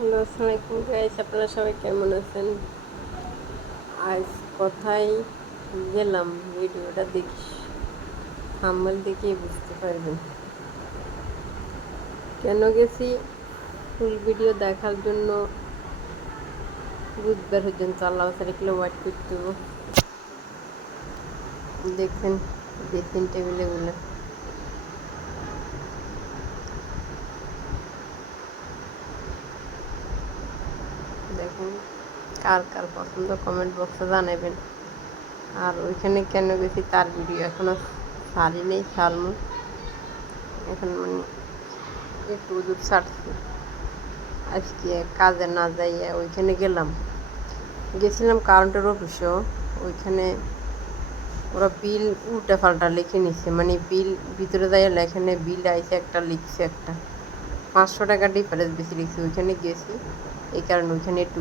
Hello, আসসালামু আলাইকুম guys, আপনারা সবাই কেমন আছেন? আজ কোথায় গেলাম ভিডিওটা দেখি, থাম্বনেল দেখেই বুঝতে পারবেন কেন গেছি। ফুল ভিডিও দেখার জন্য বুধবার পর্যন্ত আল্লাহ কিলো ওয়েট করতে হবে। দেখছেন ড্রেসিং টেবিলেগুলো, দেখুন কার কার পছন্দ কমেন্ট বক্সে জানাবেন। আর ওইখানে কেন গেছি তার ভিডিও এখনও সারি নেই, সারমু এখন, মানে একটু দূর ছাড়ছি। আজকে কাজে না যাইয়া ওইখানে গেছিলাম কারেন্টের অফিসেও। ওইখানে ওরা বিল উল্টা পাল্টা লিখে নিচ্ছে, মানে বিল ভিতরে যাইয়া এখানে বিল আইসে একটা, লিখছে একটা 500 টাকা ডিফারেন্স বেশি লিখছে। ওইখানে গেছি, এই কারণে ওইখানে একটু